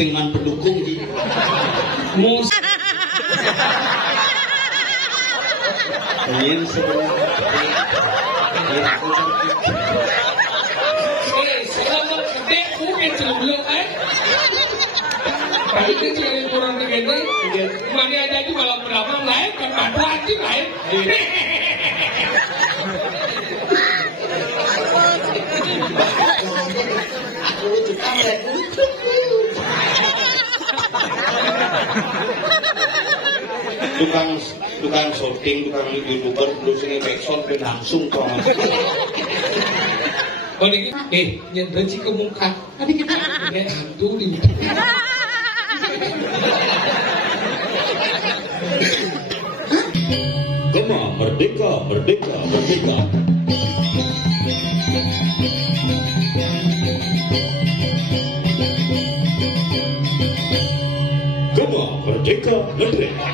Dengan pendukung di mus ingin sebenarnya selamat gede mungkin sebelum tapi itu cari kurang begini mana ada di malam berapa lain kan ada aja lain aku juga tukang shooting, tukang YouTuber, terus ini backsound langsung kok. Oh ini, nyender sih ke muka. Tadi kita lihat hantu di. Gema merdeka, merdeka, merdeka. Gema merdeka, merdeka.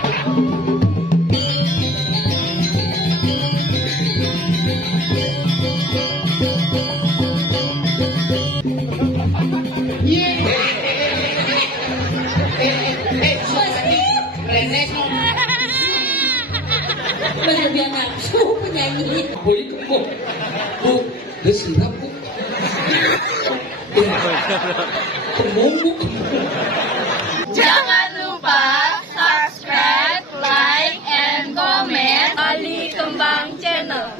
Bener dia nafsu penyanyi. Boleh kok, bu, desirap bu. Pemumbu. Jangan lupa subscribe, like, and comment Ali Kembang Channel.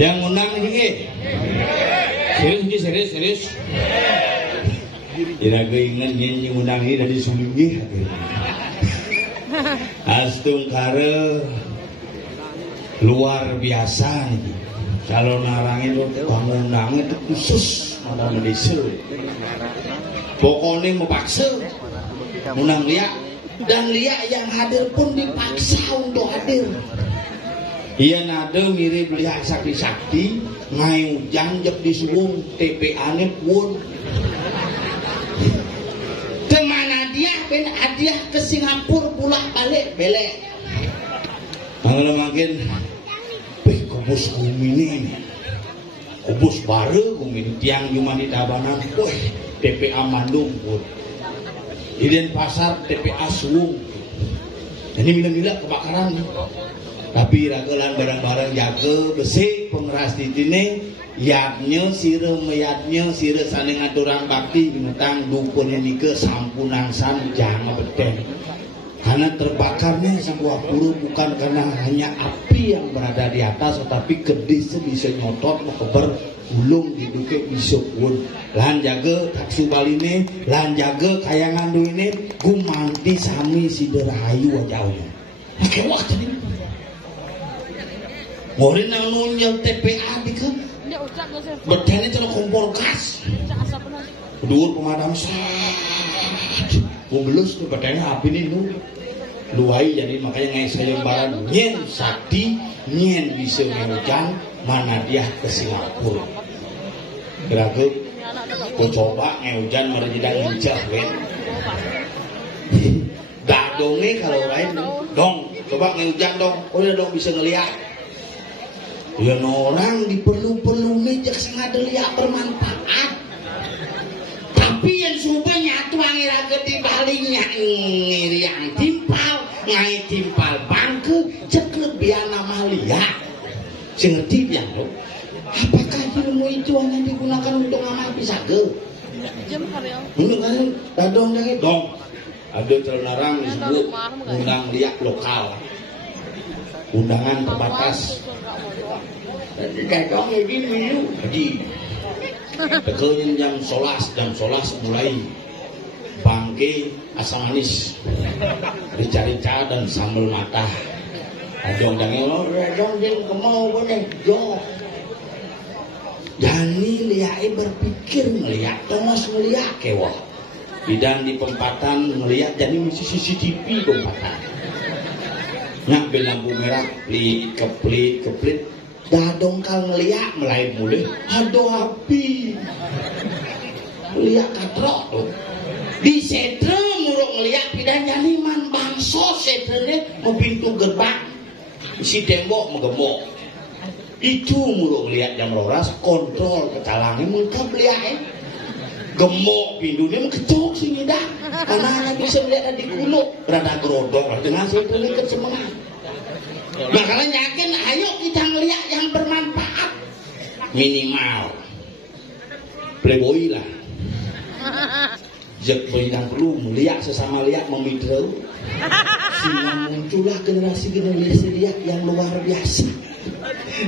Yang menang ini serius. Ira keinget nyanyi menang ini dari sulingnya. Astung kare luar biasa nih. Kalau narangin bangunan itu khusus ada medisel. Pokoknya memaksa menang liak dan liak yang hadir pun dipaksa untuk hadir. Iya nade mirip lihat sakti-sakti ngai ujang jep di subuh TPA-nya pun kemana dia ben hadiah ke Singapura pulang balik belek kalau makin kubus kumini kubus baru kumini tiang cuma di tabanan TPA Bandung pun di Denpasar TPA Suwung ini bila-bila kebakaran Tapi ragelan barang-barang jaga besi pengeras titine yatnya sira meyatnya sira saling aturang bakti binatang dukun nike sampunang sam jangan beteng. Karena terbakarnya sebuah pura bukan karena hanya api yang berada di atas, tetapi kedis bisa nyotot keber ulung diduke bisa pun. Lan jaga taksu baline, lan jaga kayangan du ini gumanti sami siderahayu wajahnya. Oke waktu ini. Ngorin nang nunjang TPA di kan. Bedane cara kompor gas. Dhuwur pemadam sat. Membelus tuh bedane api ini nu. Luai jadi makanya ngai sayembaran nyen sakti nyen bisa hujan mana dia ke Singapura. Berarti aku coba ngai hujan merejidang hijau kan. Dadongnya kalau lain dong coba ngai hujan dong. Oh ya dong bisa ngeliat. Ya orang diperlu-perlu nih jak sengaja lihat bermanfaat. Tapi yang suka nyatu angin di balinya ngiri yang timpal ngai timpal bangke ceklet biar nama lihat. Sengerti biar dong. Apakah ilmu itu hanya digunakan untuk amal pisaga? Untuk kan dadong dong. Ada celenarang disebut undang liak lokal. Undangan terbatas. Dadong ini minum haji. Tekelnya jam 11 mulai bangke asam manis, rica-rica dan sambal mata. Adong dangeng lo, adong jeng kemau boleh jo. Jani liai berpikir melihat, Thomas melihat kewah. Bidang di pempatan melihat jadi misi CCTV pempatan. Nak lampu merah, keplit. Dadong kal ngeliat mulai mulai aduh api liat katrok tuh di setre muruk ngeliat pidan jaliman bangso setrenya mau pintu gerbang si tembok menggembok itu muruk ngeliat jam roras kontrol kecalangnya mengkap liat gemok pintunya mengkecok sih ngidah karena hanya bisa melihat di kuluk rada gerodok dengan setrenya kesemangat. Makanya yakin ayo kita ngeliat yang bermanfaat minimal playboy lah jek yang perlu melihat sesama lihat memidra sehingga muncullah generasi lihat yang luar biasa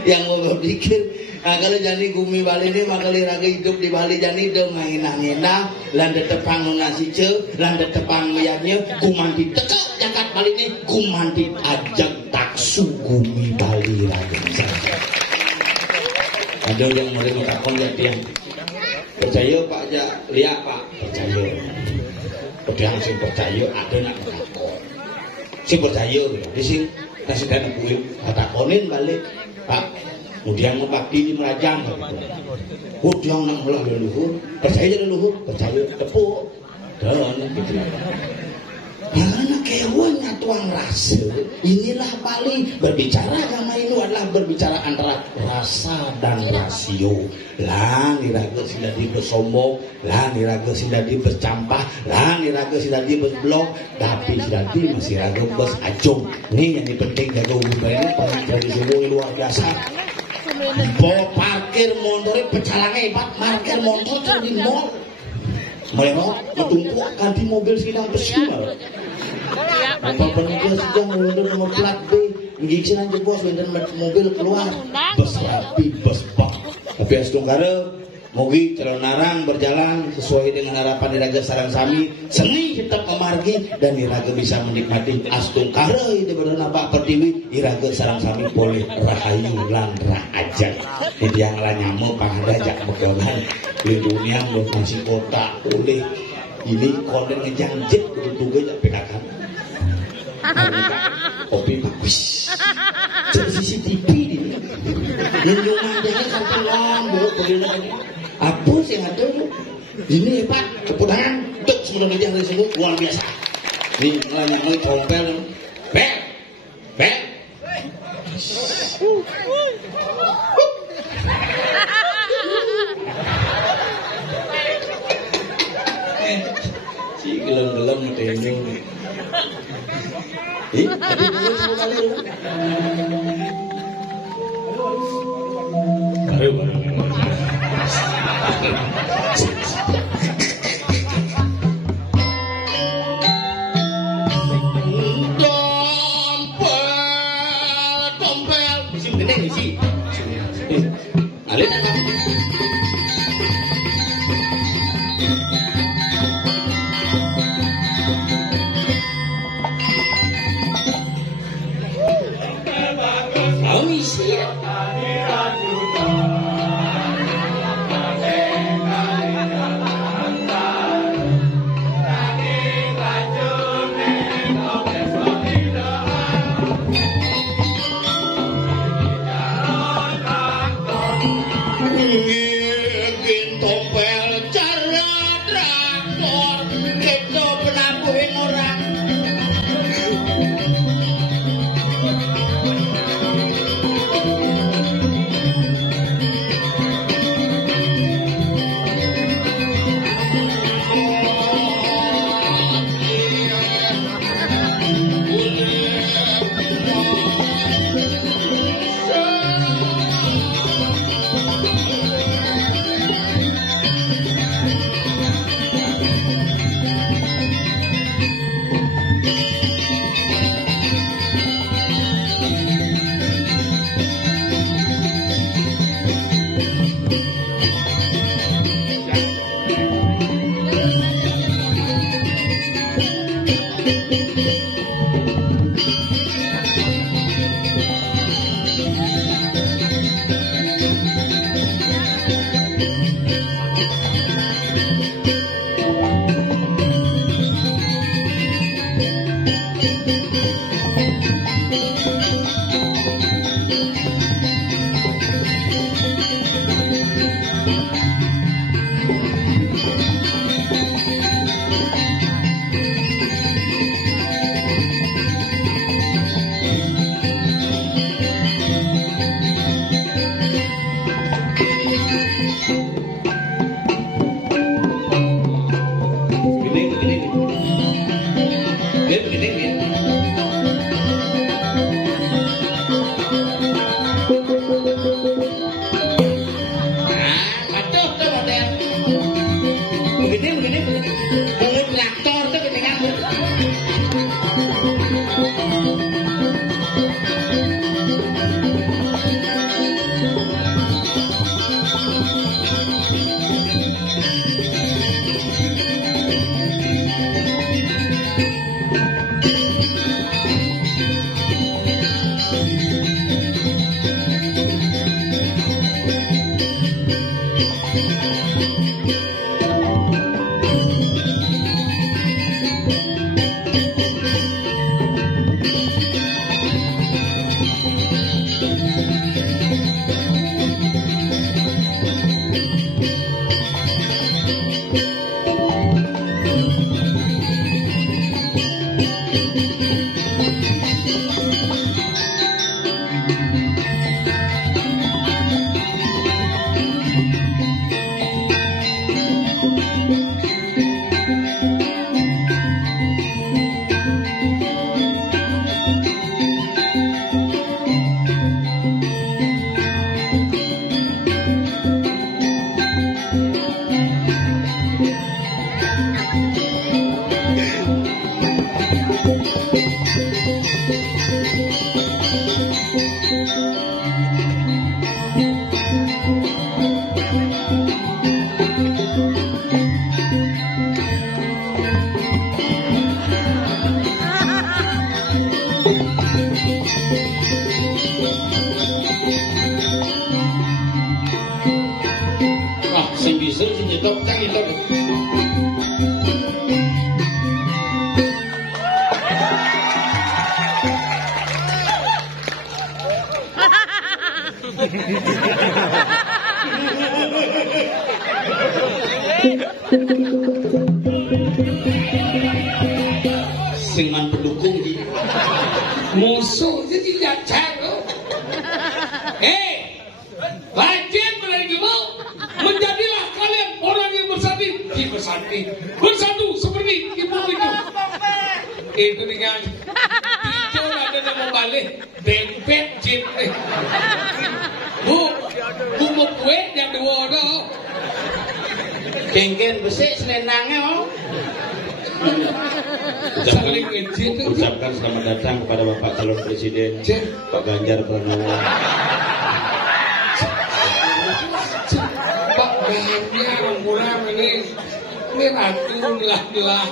yang mau berpikir kalau jadi gumi Bali ini maka liraga hidup di Bali jadi dong ngina landa tepang nasi ce landa tepang liatnya gumanti tekak jakat Bali ini gumanti ajak taksu gumi Bali lagi ada yang mereka takon yang percaya Pak aja lihat Pak percaya pedang sih percaya ada nak takon si percaya di sini kasih dan kulit takonin balik Pak kemudian membakti di merajang kemudian nak mulai leluhur percaya leluhur percaya tepuk dan gitu karena kewannya tuang rasa inilah Bali berbicara agama ini adalah berbicara antara rasa dan rasio lah niraga sudah dibersombong lah niraga sudah dibercampah lah niraga sudah diberblok tapi sudah masih raga bos acung ini yang penting jaga hubungan ini paling tradisi luar biasa. Bawa parkir motor pecalangnya hebat parkir motor di mall melewat bertumpuk ganti mobil sedang bersiul apa penumpang sedang mengundur nomor plat B ngiksin aja bos mobil keluar bus rapi bus bak tapi astungkara mogi celonarang berjalan sesuai dengan harapan Iraga Sarang Sami seni tetap kemargi dan Iraga bisa menikmati astungkara itu bernama Pertiwi Iraga Sarang Sami boleh rahayu lan rahajat yang lanyamo pangdajak bekonan lindungnya belum masih kota boleh ini konten ngejanjit untuk juga PKK kopi bagus jadi CCTV ini yang jumlahnya sampai lambung begini apa sih yang ada ini hebat kepudangan untuk semua kerja dari sini luar biasa ini lanyamnya trompel bel si gelem-gelem ngetenyeng tadi dulu semua kali tompel cara traktor kita penabuhin orang. Dengan pendukung di musuh jadi jajar. Hei, bagian lagi mau menjadilah kalian orang yang bersatu seperti ibu itu. Itu dengan hijau ada yang mau balik dempet jip. Bu mau kue yang dua dah. Kengken besik selendangnya oh. Ucapkan selamat datang kepada Bapak calon Presiden Pak Ganjar Pranowo. Pak Ganjar murah ini ratu belah-belah.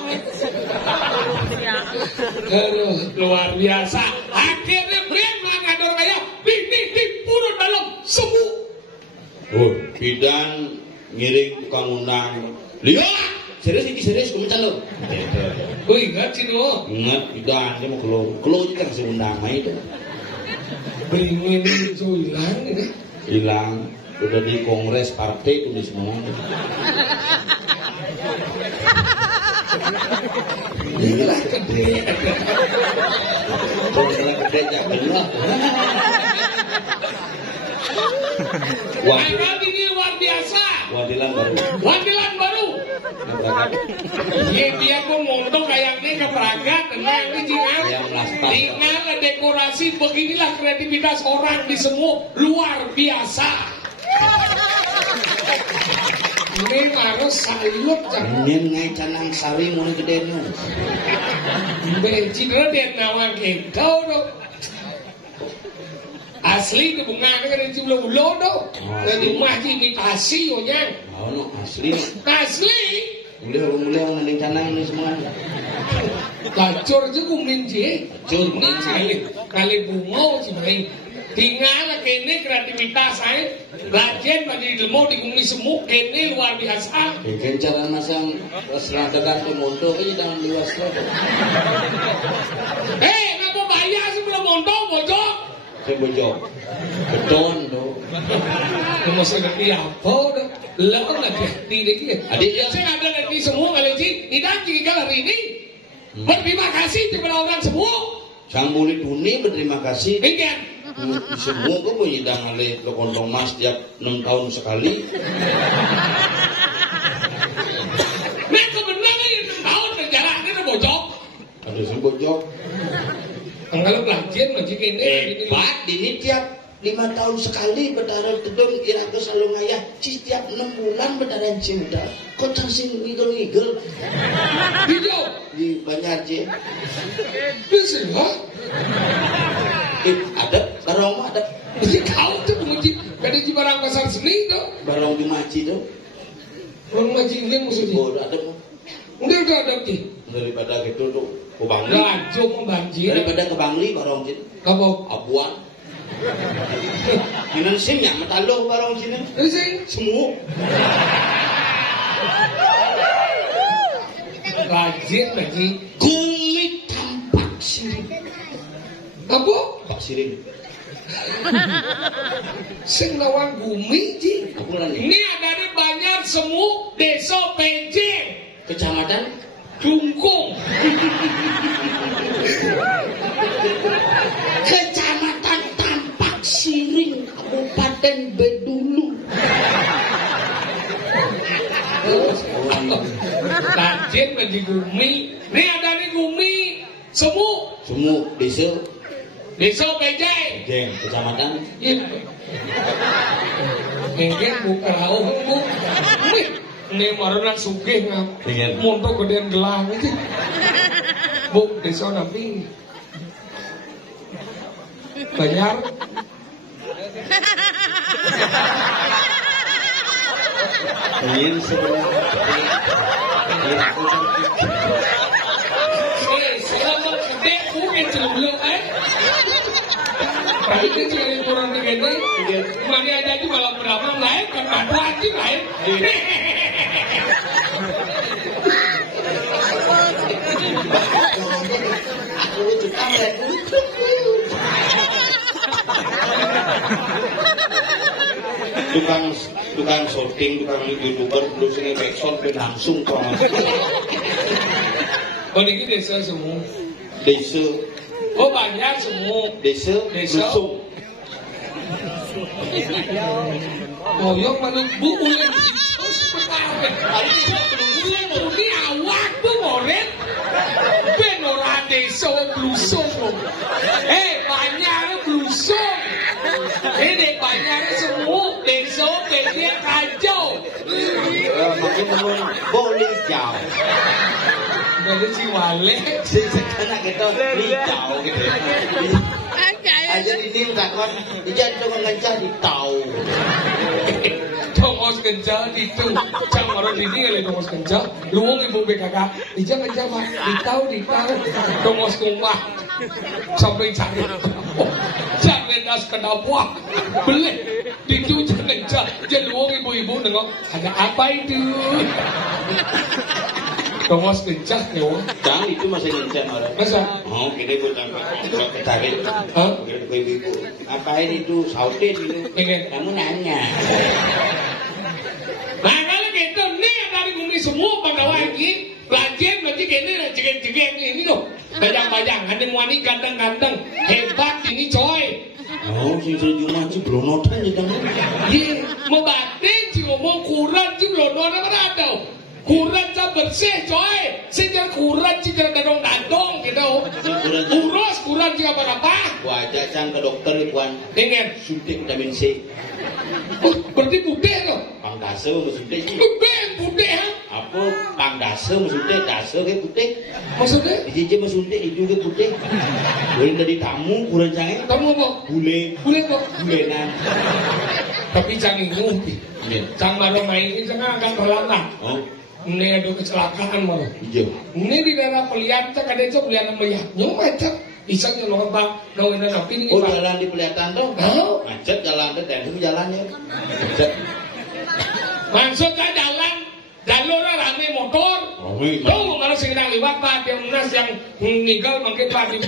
Luar biasa. Akhirnya beliau mengador kaya di purun dalam semu. Oh, bidan ngiring tukang undang. Lihat. Serius kumencan lo. Gue ingat sih lo. Ingat, bidan dia mau keluar kita kasih undang itu. Beringin itu hilang ini. Hilang. Udah di kongres partai itu semua. Inilah gede. Kalau gede jangan lah. Wadilan ini luar biasa. Wadilan baru. Wadilan baru. Dia pun mondok kayak ini keberangkat, tenang ini jingan. Tinggal dekorasi beginilah kreativitas orang di semua luar biasa. Ini harus salut jangan. Ini ngai canang sari mulai gede nu. Benci dia nawang kita dong. Asli itu bunga kan itu belum lodo. Dari rumah imitasi onya. Oh no asli. Asli. Mulai nanti canang ini semua. Kacor je kumin je. Kacor kali bunga sih main. Tinggal kene kreativitas saya. Lajen bagi ilmu di kumni semua kene luar biasa. Kencaran masang seradakan ke mondo ini jangan luas lah. Ngapa bayar sebelum mondo bojok? Saya bojok. Beton tuh. Masih ngerti apa udah. Lalu lagi di ini. Adiknya saya ada lagi semua kali ini. Tidak jika hari ini. Berterima kasih kepada orang semua. Sang boleh dunia berterima kasih. Ingat. Semua kok menyidang oleh Lokondong Mas tiap 6 tahun sekali. Nah kebenaran ini 6 tahun penjara ini udah bojok. Ada si bojok. Kalau belajar macam ini. Hebat ini tiap 5 tahun sekali berdarah tedung iraku selalu ngayah. Setiap 6 bulan berdarah cinta. Kok tersing ngigel-ngigel. Hijau. Di Banjar je. Bisa lah. Ada barang ada. Jadi kau tuh menguji. Kada di barang pasar seni tu. Barang di maci tu. Orang maci ini maksudnya. Oh ada. Udah ada ti. Daripada gitu tuh ke Bangli. Laju membanjir. Daripada ke Bangli barang je. Apa? Abuan. Ini sing ya metalo barang sini. Sing semua. Rajin lagi. Kulit tampak siring. Apa? Pak siring. Sing lawan bumi ji. Apa lagi? Ini ada di Banjar Semu, Desa PJ, Kecamatan Jungkung. Kecamatan Tampak Siring, Kabupaten Bedulu. Rajin lagi bumi. Ini ada di bumi Semu. Semu desa. Desa PJ. Jeng, kecamatan. Mungkin buka rauh bu. Ini marana sugih ngam. Montok gedean gelang itu. Bu, desa nabi. Banyak. Ingin semua. Selama gede mungkin sebelum tapi itu cari kurang begini. Mana ada juga malam berapa lain kan ada lagi lain. Tukang shooting, tukang YouTuber, dulu sini backsound langsung kok. Oh ini desa semua. Desa. Oh banyak semua. Desa. Lusung. Oh yang mana buku yang ini awak tu ngoret. Penora desa Lusung. Banyak Lusung. Ini banyak semua desa pengen kacau. Makin menun boleh jauh. Dari Ciwale. Sekarang kita hijau gitu. Aja di tim takon, ijan tu mengencah di tau. Tongos kencah di tu. Cang orang di ni kali tongos kencah. Luang ibu BKK. Ijan kencah mah di tau. Tongos kumah. Sampai cari. Jangan das kena buah. Beli. Di tu jangan kencah. Jadi luang ibu-ibu nengok. Ada apa itu? Tongos kencah ya. Cang itu masih ngencet orang. Masa? Oh, gini gue sampai ketarik. Hah? Kira ibu, ngapain itu sautin gitu? Ingin. Kamu nanya. Nah kalau gitu nih dari bumi semua pada lagi pelajar nanti gini jegen ini loh. Bajang-bajang, ada wani ganteng-ganteng, hebat ini coy. Oh, si Cuma sih belum notan ya dong. Iya, mau batin sih ngomong kurang sih belum notan apa ada. Kurang tak bersih coy, sejak kurang sih dadong gitu. Urus kurang sih apa-apa. Gua ajak Cang ke dokter nih Puan. Ingin Suntik vitamin C. oh, berarti putih tuh. Pangdase mau suntik sih. Putih ha? Apa pangdase mau suntik, dase kayak putih. Maksudnya? Dijijik mau suntik itu kayak putih. Boleh dari tamu kurang Cang. Kamu apa? Bule kok. Bulenan. Tapi jangan ngerti. Cang baru main ini kan agak terlambat. Oh, Ini ada kecelakaan malah. iya. Ini di daerah Pelian, cak ada itu Pelian melihatnya macet. Iseng yang lomba, nawain napi ini. Oh, jalan di Pelihatan tuh. Oh. Macet jalan tuh, tempo jalannya. Macet. Maksudnya jalan, jalur rame motor. Tuh malah sing nang liwat Pak, yang munas yang meninggal mungkin Pak di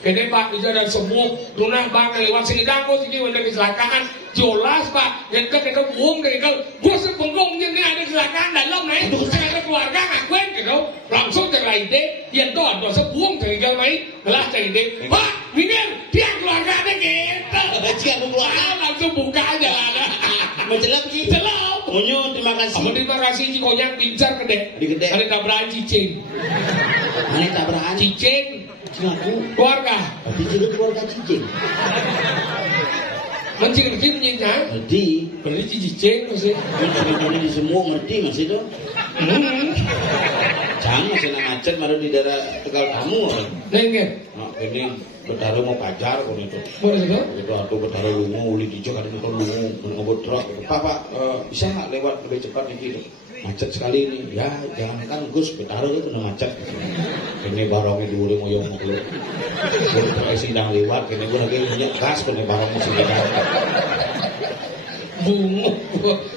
kene Pak di jalan semua, lunah Pak lewat sini dangko sini ada kecelakaan. Jelas Pak, yang kita buang gitu. Gua sepenggung ini ada kecelakaan dalam nih. Saya ada keluarga ngakuin gitu. Langsung cari ide, yang tuh ada sebuang cari gal main, lah cari ide. Pak, minggir, dia keluarga ada gitu. Jika keluar, Langsung buka aja lah. mau celap sih. Celap. Munyo, terima kasih. Kamu terima kasih Ci konyak pincar gede. Di gede. Ada tabrakan cicing. Mana tak berani? Cicing Ngaku. keluarga. Tapi juga keluarga cicing. Mencing-mencing menyinyang. Ngerti. Berarti cicing masih. Mencuri di semua ngerti masih tuh. Jangan masih nang macet malah di daerah Tegal Tamu. Nengen. Nah, ini bertaruh mau pacar kon itu. Boleh itu? Itu aku bertaruh lungu, uli dijok ada motor lungu, ngebut truk. Pak, bisa nggak lewat lebih cepat gitu? Macet sekali ini. Ya, jangan kan Gus bertaruh itu udah macet. Ini barangnya diuri moyong lu. Gue sidang lewat, ini gue lagi minyak gas, ini barangnya sidang. Bungu.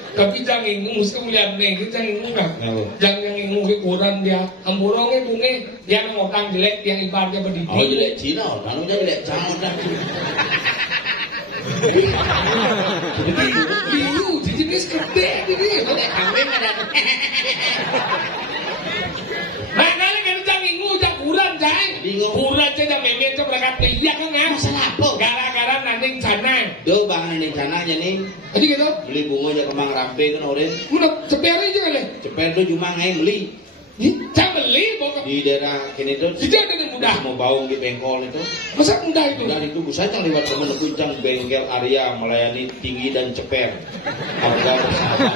Tapi jangan ingung, mesti melihat nih, jangan ingung kan? Jangan ingung kekuran dia. Amburongnya bunga, yang ngotang jelek, yang ibaratnya berdiri. Oh jelek Cina, kan udah jelek Cang udah. Biru, jadi dia gede, jadi. Kambing ada. Nah, kali kan jangan ingung, jangan kurang, jangan. Bingung. Kurang aja jangan memen itu berangkat iya kan nggak? Masalah apa? Gara-gara nanti sana. Do bahan ini cananya nih. Jadi gitu. Beli bunga aja kembang rampe kan orang. Udah ceper aja kali. Ceper tuh cuma ngai beli Jangan beli, pokoknya. di daerah kini tuh. Itu ada yang mudah. Mau baung di bengkol itu. Masa mudah itu? Dan itu bisa yang lewat temen kuncang bengkel area melayani tinggi dan ceper. Harga bersama.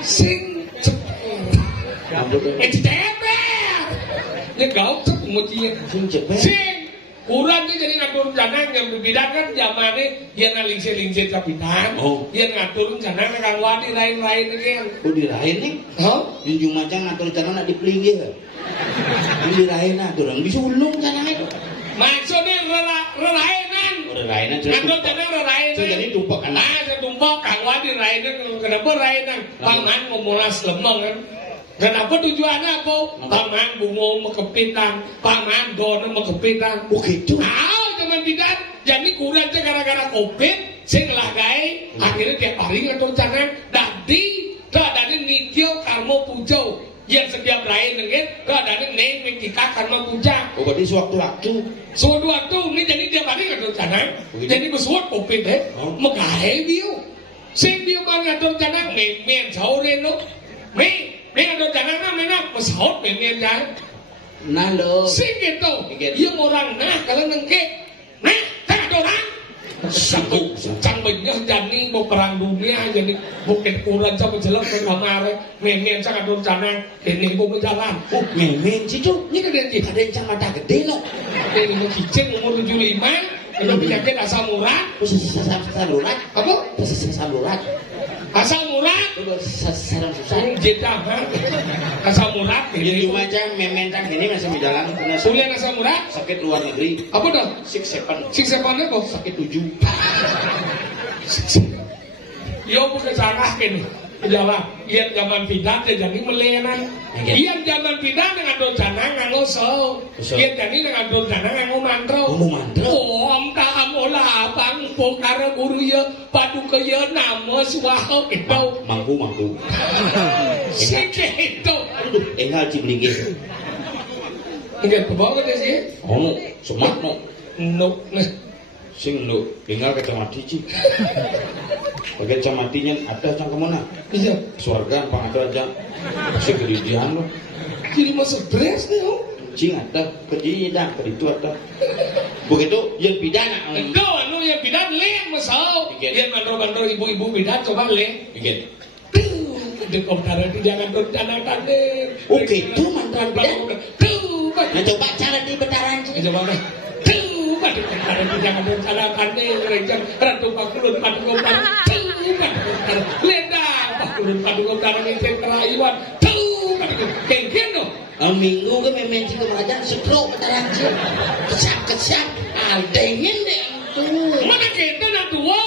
Sing ceper. Ceper. Ini gaut kemudian. Sing ceper. Sing kurang dia jadi ngatur rencana yang berbeda kan zamannya dia nalingsir-lingsir kapitan. Oh. Dia ngatur rencana kan wadi lain-lain kan. Oh dirahin nih. Hah? Junjung macam ngatur rencana nak dipelinggi kan. Dirahin atur orang bisa ulung rencana itu. Maksudnya relainan. Oh relainan Ngatur rencana relainan. So jadi tumpuk kan. Ah, saya tumpuk kan wadi relainan. Kenapa relainan? Paman memulas lemeng kan. Kenapa tujuannya apa? Paman bungo mekepitan, paman dono mekepitan. Oh gitu. Tahu zaman bidan, jadi kurang aja gara-gara covid, saya ngelagai, akhirnya tiap hari ngatur rencana. Dadi, keadaan nikio karmo pujo, yang setiap lain dengan keadaan neng nikah karmo puja. Oh berarti sewaktu-waktu. Sewaktu ini jadi tiap hari ngatur rencana. Jadi bersuat covid megahe dia. Sing dia mau ngatur rencana, men jauh reno, Ini ada jangan mana pesawat memang ya. Nalo. Sing gitu. Yang orang nah kalau nengke, nah tak ada orang. Sanggup, canggihnya jadi mau perang dunia jadi bukit kurang coba jelas ke kamar. Memang sangat rencana ini mau berjalan. Oh memang sih tuh. Ini kan dia Ada yang sama tak gede no. Ini mau cicing umur 75. Kalau penyakit asam urat. Salurat. Apa? Salurat. Asam urat. Sarang susah. Jeda asam urat. Jadi macam mementang ini masih jalan karena Sulian asam urat. sakit luar negeri. Apa dong? 6-7. 6-7 apa? Sakit 7. Yo bukan salah kan. Jawab, yen zaman bidan jadi melena. Yen zaman bidan dengan doncana nganggo so. Yen jadi dengan doncana nganggo mantro. Om taam olah bang pokara guru ya paduka ya nama suwaho itu. Mangku. Sikit itu. Aduh, enggak ciblinge. Ingat kebawa kan sih? Oh, semak no. No. Sing lu tinggal ke camati ci. Bagian camatinya ada cang kemana? Iya. Surga pangadaja. Si kedidian lo. Jadi masuk stres nih om. Cing ada kedidian itu ada. Begitu yang pidana. Itu anu yang bidan leh masuk. Yang mandor ibu-ibu bidan coba leh. Bikin. Itu komentar itu jangan rencanakan deh. Oke, itu mantan bidan. Tuh, Nah coba cara di betaran sih. coba deh. Tuh, komentar itu jangan rencanakan deh. Rencana ratu pakulun padu komentar. Tuh, komentar ledang pakulun padu komentar ini teraiwan. Tuh, kengken dong. Minggu ke memang jika mengajar stroke betaran sih. Kesap. Aldengin deh. Mana kita nak tua?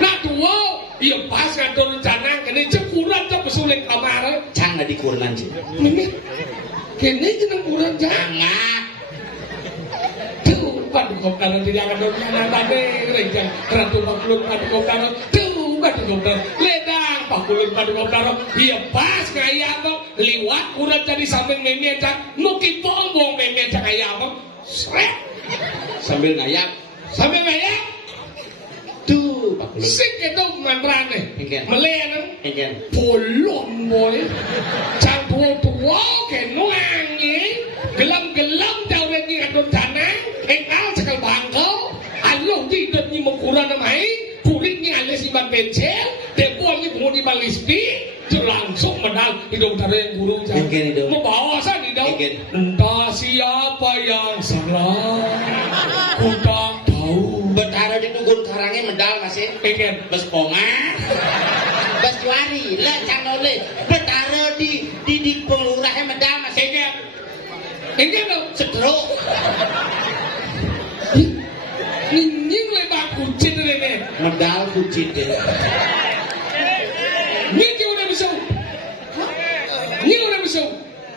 Nak tua? Iya pas ngatur rencana. Kini cekuran tak pesulit kamar. Jangan di kurenan sih. Kini jeneng kurang Jangan. Tuh, padu komentar itu jangan rencana tadi. Rencana ratu pakulun padu komentar. Tuh, padu komentar ledang pakulun padu komentar. Iya pas kayak apa? Liwat kurang jadi samping meme cak. Nuki bombong meme cak kayak apa? Sret. Sambil ngayak. Sampai banyak Tuh, pakulun. sik itu mantrane Engken. melen Engken. bolong boy cang tua ke nuangi gelam jauh lagi adon tanah engkau cakal bangkau alo di demi mengkurang namai kulitnya alias iban pencil debuangnya kemudian iban lispi langsung menang hidung taruh yang guru Engken hidung. membawa saya di dalam Engken. entah siapa yang salah ku tak tahu. Betara di dukun karangnya medal masih. Pengen Bes pongan. Bes juari. Lah canole. Betara di penglurahnya medal masih. pengen dong Stroke. nying lebar kucing ini Medal kucing deh. nying udah bisa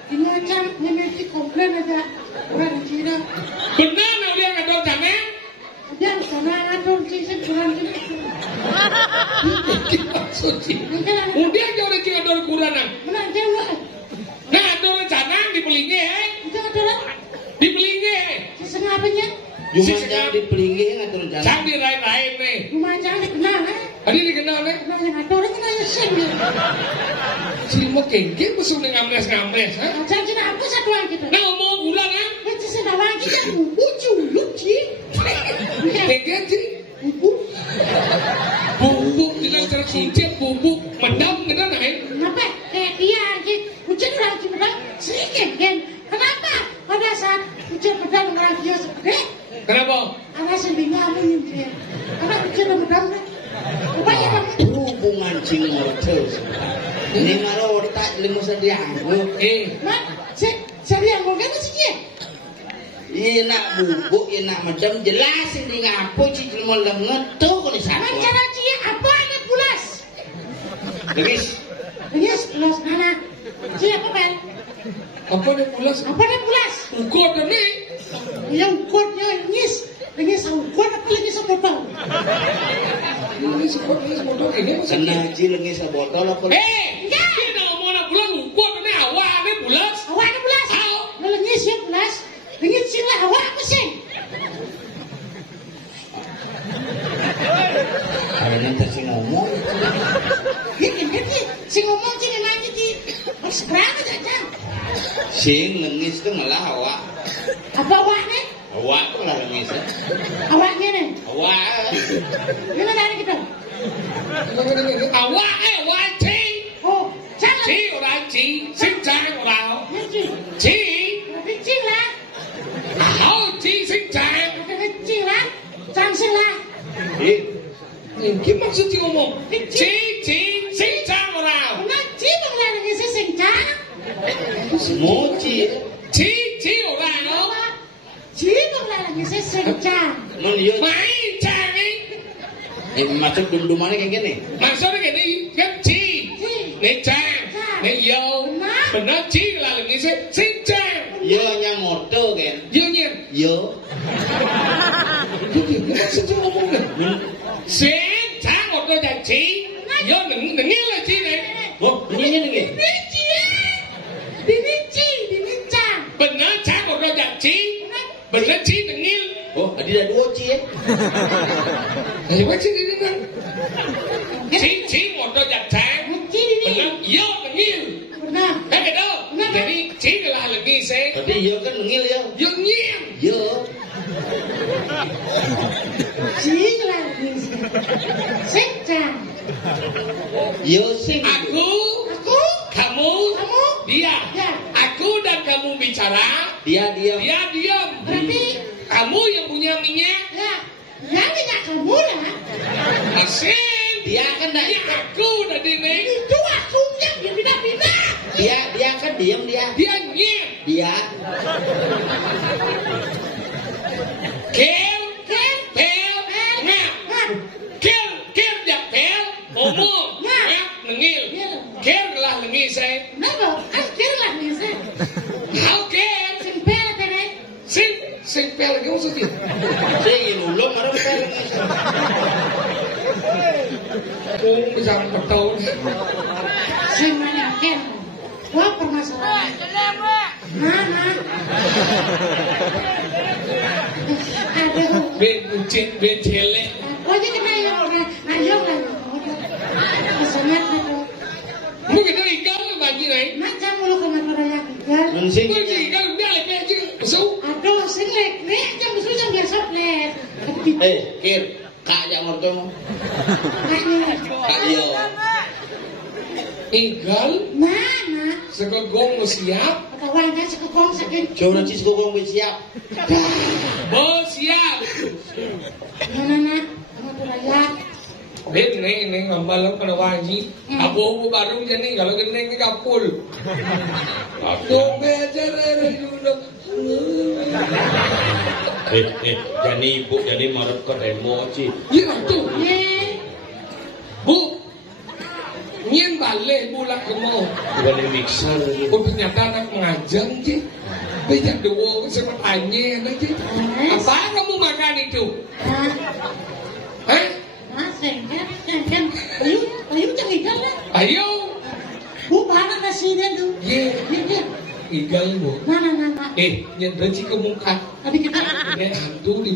Ini aja, ini komplain aja. Orang Cina. benar nih dia ngadol sana Dia sana aduh sih kurang gitu. suci udah aja udah cing ngadol kurana Benar jawa. nah adol sana dibelinya Itu adalah dibelinya sesengapanya. Cuma jangan dipelinggi ngatur jalan. cang dirain-rain nih Rumah jangan dikenal, tadi dikenal nih Kenal yang ada orang kenal yang sen. si mau kengkeng pesun dengan ngamles ha Jangan kita apa satu lagi gitu. nah mau bulan ha Itu sedawa kita lucu lucu. kengkeng sih bubuk dengan cara kuncir bubuk mendam kita naik Kenapa? Kayak dia aja hujan lagi pedang sedikit kan? Kenapa? Pada saat hujan pedang radio segede, kenapa ada sendirinya apa yang dia? Karena hujan pedang kan? Apa ya bang? Hubungan cing mortel. Ini ngaro otak limu sedianggu. Mak, saya yang mau kan sih dia? Ini nak bubuk, ini nak medem jelas ini ngapo cing mau lenget tuh kalau Kan satu. cara dia apa ada pulas? Geris. Yes, pulas mana? Siapa kan? apa nih pulas Apa ada pulas? ukut nih Yang kuatnya nyis, nyis kuat apa lagi sebotol? ini seperti bodoh ini Kena cilengnya sebotol apa? kita mau nak pulang ukut nih awak nih pulas Awak ada pulas? Kalau nyis ya pulas, nyis sila awak apa sih? Ada nanti si ngomong. Ini si ngomong sih nanya di berapa aja? Sing lengis tuh malah awak. Apa awaknya? Awak tuh lah lengis. Awaknya nih? Awak. Gimana dari kita? awak ci Oh, jangan. ci orang ci sinh trang orang Nyisi, ci kecil lah. hao ci sinh trang Ada kecil lah. Cangsel lah. Ini maksud ci ngomong ci sinh trang orang Ngaji mengenai ngisi singkang. Mochi. ci orang đó Ji mengenai ngisi singkang. Non yo. máy trang ấy Maksud dum-dumannya kayak gini. maksudnya gini kan Nek Cang, nek yo. Bener Ci là lagi Sing Cang. Yo nya moto kan. Yo nyen. Yo. Maksudnya ngomong deh. Sing Cang moto dan Ci. Yo nengil lah Ci nek. Oh, ini nih. Dini Cang. Bener Cang moto dan Ci. Bener Ci nengil. Oh, ada dua Ci ya. Ayo baca ini kan. Ci moto dan Cang. Bener yo nengil. Benar. Gitu. Jadi Ci lah lagi saya. Tadi yo kan nengil ya. Yo nyiem. Yo. Sing lagi. Sing Cang. Yo sing. Aku, kamu, dia. Ya. Aku dan kamu bicara, Dia diam. dia diam. Berarti Kamu yang punya minyak, ya. Ya minyak kamu lah. asin. Dia kan dah Ya aku tadi nih. Itu aku yang dia pindah-pindah. dia kan diam dia. Dia nyiem. Dia. Kel, pel, ngap. Kel, jak pel, ngomong, ngap, nengil. Kel lah nengil saya. Nabo, akhir lah nih saya. How kel? Simpel tere. Sing pel lagi maksudnya. Sing ulung marah pel. Bisa betul. Sing mana ken. Wah permasalahan. Mana? Aduh. Ben celek. Oh jadi kena yang udah ayam lah. Kesangat itu. Mungkin itu ikan bagi nih. Macam mulu kena raya ikan. Mensing. Mungkin ikan udah lagi aja. Besok. Aduh, sing lek jam besok jam biasa lek. Kir, kak jak ngotong. Kak yo. Ikan Mana? sekegong siap. Kawan kan sekekong sakit. Coba nanti sekokong siap. Siap. Mana? Kamu tuh raya. Ben nih ngambil pada wajib. Aku baru jadi kalau gini ini kapul. Aku bejar juga. Jadi ibu jadi marut ke emosi. Iya tuh. Ye. Bu. Nyen balik bulan kemo. Bukan mixer lagi. Oh ternyata anak mengajang sih. Bejar dua sama tanya aja. Apa kamu makan itu? Hah? Masih kan. Ayo jangan ikan lah. Ayo. Bu mana nasinya tuh? Ye. Ye. Igal bu. Mana? Nyen reci ke muka. Tadi kita. Ini hantu di.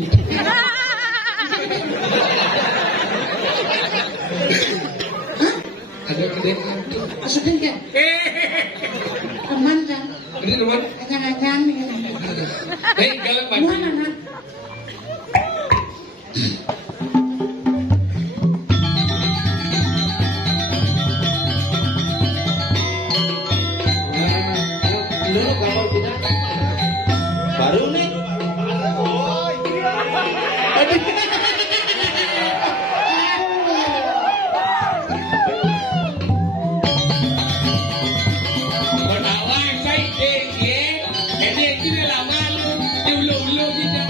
Ada gede hantu. Maksudnya kan? Aman kan? Ini teman. Anyang-anyang nih. Hei, galak banget. Mana? Baru nih. Menawar saya dia, dia itu dah lama lu, dia ulu-ulu kita.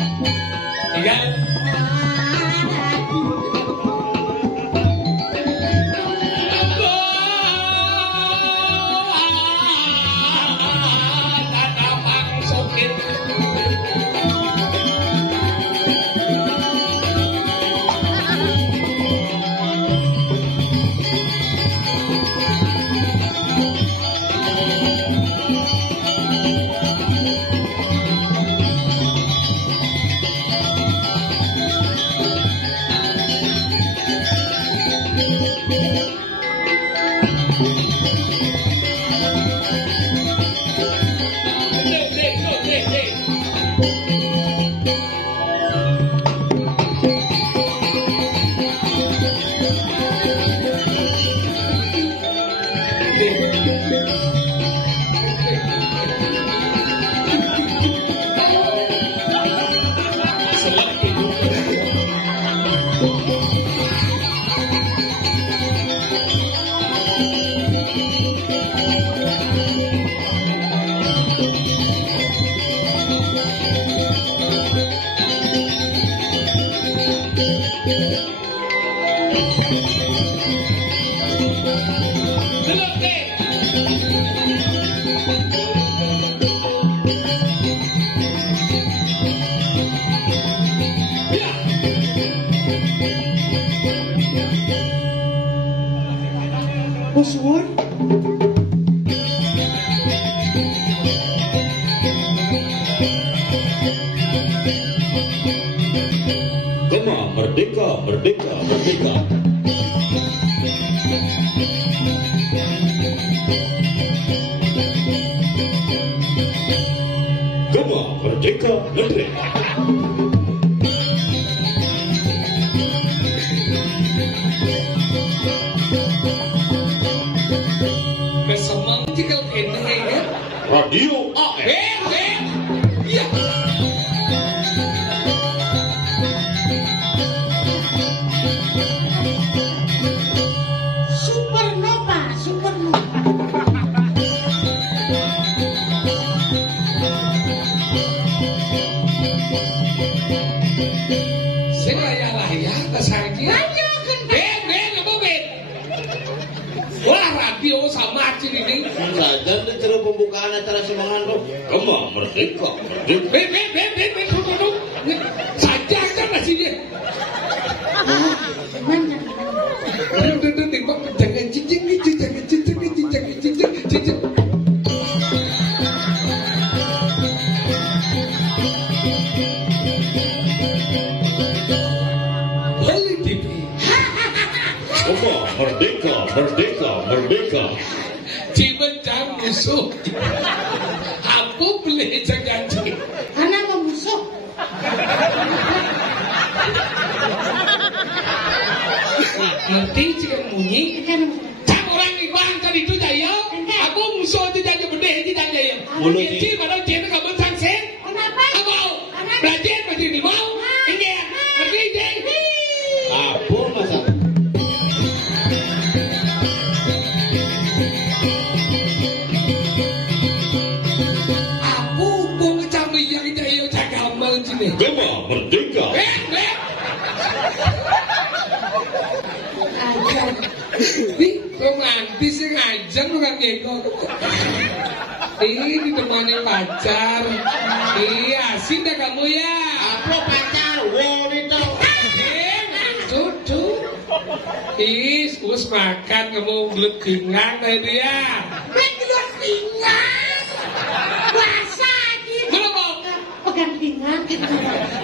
Usuwun. Gema merdeka, merdeka, merdeka. Gema merdeka, merdeka. Kesemang jika kena ya. Radio AM. Iya. Supernova, supernova. Saya layak-layak tas lagi. Ayo kan. Ben, apa Ben? Wah, radio sama ciri ini. Saja itu cara pembukaan acara semangat kok. Gema merdeka, merdeka. Ben, tunggu. Saja kan masih dia. Mana? Jangan cincin. Balik TV. Gema merdeka, merdeka, merdeka. Cibencang musuh. Apa boleh jangan cik? Anak memusuh. Nanti jika bunyi. Kan Tak orang ibang tadi itu jaya. Aku musuh itu jaya benda itu jaya. Mulut Mulut ini mana dia nak bersang sen? kenapa? Apa? Belajar macam ni mau? Ini. Okey, jadi. Apa masalah? Aku pun macam yang jaya jaga amal sini. Gema merdeka. Ajar. Ni romantis yang ajar orang keko. Ini temannya pacar. Iya, asik dah kamu ya. Apa pacar? Wanita. Cucu. Us makan kamu belum kenyang tadi ya. Belum pinggang. Puasa gitu. Belum. Pegang pinggang.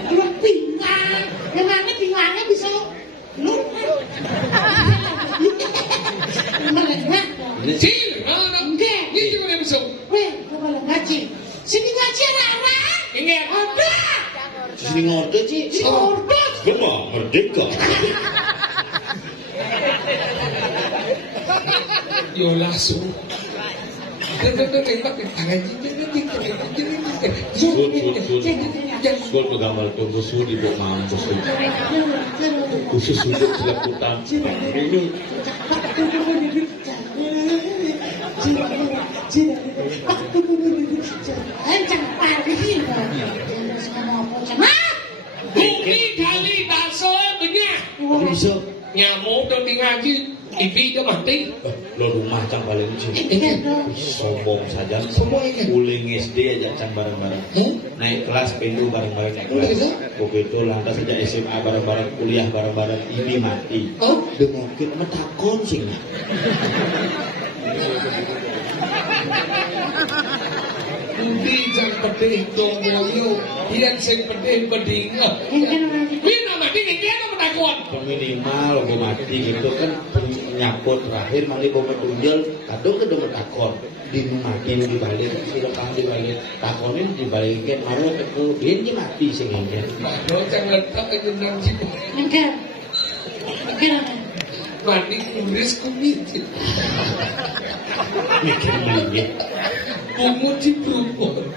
Belum pinggang. Yang mana pinggangnya bisa lupa. Melengah. Cil, mana? Enggak. Ini juga dia besok. Weh, gue malah ngaji. Sini ngaji Rara. Ingat. Ada. Sini ngorde Ci. Si Ordot. Gema merdeka. Yo langsung. Skol pegambar tunggu sudi buat mampus. Khusus untuk seleputan. Ini Bukti kali bakso benar. bisa. Nyamuk dan ngaji. Ibi dia mati. Lo rumah cang paling lucu. Sombong saja. Semua ikan. Uling SD aja cang bareng-bareng. Naik kelas pindu bareng-bareng naik kelas. Begitu lantas saja SMA bareng-bareng, kuliah bareng-bareng. Ini mati. Oh, Dengan kita metakon sih. Budi jang pedih dong boyo. Yang sing pedih bedinga. Bina mati dia nama takut. Minimal lo mati gitu kan nyaput terakhir mali bawa tunjel kadang ke demet takon di mati di balik silakan di balik takonin di balikin mau ke ini mati sih ini Lo jangan letak ke jenang jiwa. Enggak. Enggak. Mati kuris kumit. mikir ini Bungu ciprupon.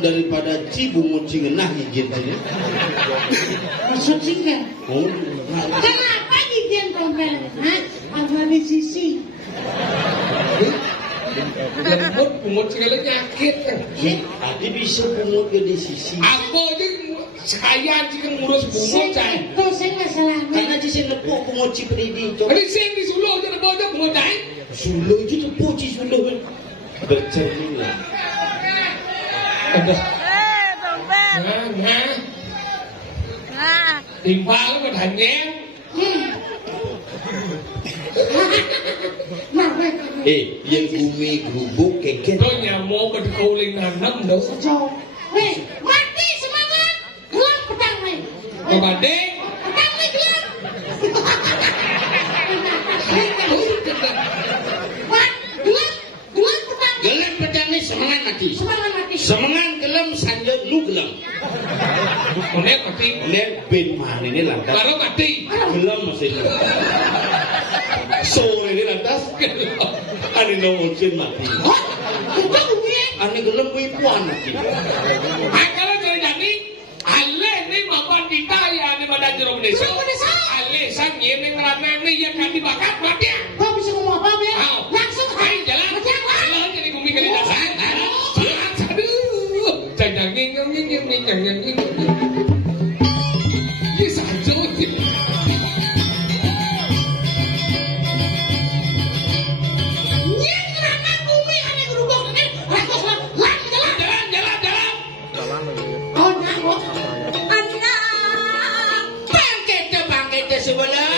daripada cibungut cingenah izin sini Maksud singkat. oh Kenapa izin tombel? Hah? Apa di sisi? Bungut segala nyakit kan. tadi bisa bungut ke di sisi Apa aja sekalian jika ngurus bungut cai. Itu saya masalahnya. karena sisi nepuk bungut cipridi coba Ini sing di Solo aja ada bungut cai. suluh itu nepuk suluh bercerminlah Udah. Dompet. Nah. Nah. Timbal mà thành em. yang bumi gerubuk keket. Kau nyamuk ke kuling nanam dong. Jauh. Weh, mati semangat. Gelap pedang nih. Kau badeng. Pedang nih gelap. Wah, gelap pedang. Gelap pedang nih semangat mati. Semangat mati. Semangat gelem sanjut lu gelem. Konek mati. Ini ben mana ini lantas. Baru mati. Gelem masih. Sore ini lantas. Ani nomocin mati. Hah? Kita gue. Ani gelem wipuan mati. Kalau jadi jadi, ale ni mapan kita ya ni pada jeruk desa. Ale sang ye ni ngeranang ni yang kan dibakar mati. Kau bisa ngomong apa, Be? Ayo. Langsung Ayo jalan. Jalan jadi bumi kali dasar. Aduh. Jangan nging. Ini saja. Bangkit sebelah.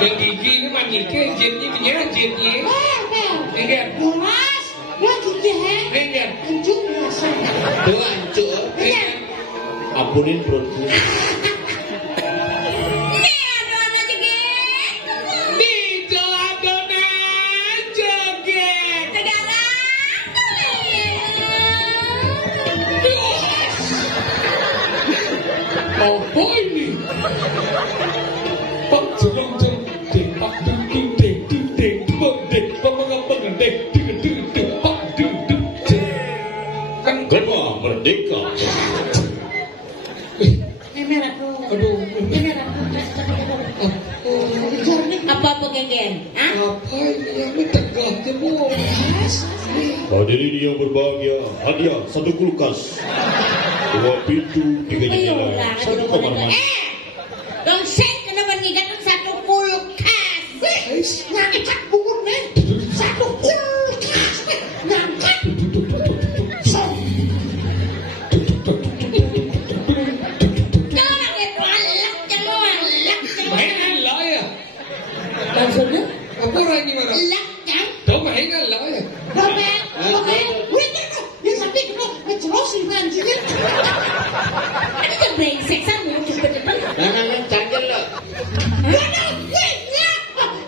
Yang gigi ini manjike, jetnya dia jetnya. Ingat. Mas, ya gigi Ingat. Anjung biasa. Doa hancur. Ampunin perutku. Apa ini? Pak jelong deng pak deng kan Gema merdeka. Merah tuh. aduh Merah tuh. Apa pengen? apa ini yang tegak jemur Hadirin yang berbahagia, hadiah 1 kulkas, 2 pintu, 3 jendela, 1 kamar mandi. Dong sen kenapa nyigat 1 kulkas? Ngangkat bukur nih. 1 kulkas nih. Ngangkat. Jangan itu alak. mainan lah ya Maksudnya? apa orang ini mana Alak kan? tuh mainan lah ya Robek. Oke. Wih, tuh. Ya sampai kena ngecerosin anjingnya. Ini kan brengsek sama cepet-cepet. Nah, canggel lah. Waduh, wih, ya.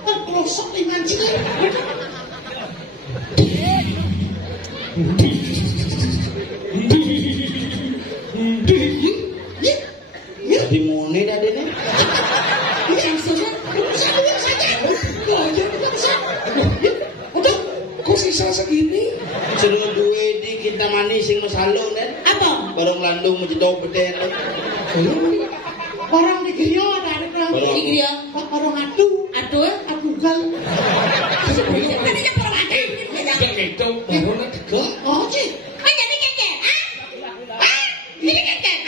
Terprosok nih anjingnya. Jadi mune dah dia ni. Maksudnya? Saya saja. Wajar bisa. Udah. kok sisa segini Suruh duwe di kita manis sing masalong kan. Apa? Barang landung menjedok beden. Orang di Grio ada Orang. Ini dia. orang adu. Aduh. Adugal. Tadinya perang ada. gak gitu baru nak tegak Oh, Ci. Jadi keket? Jadi keket?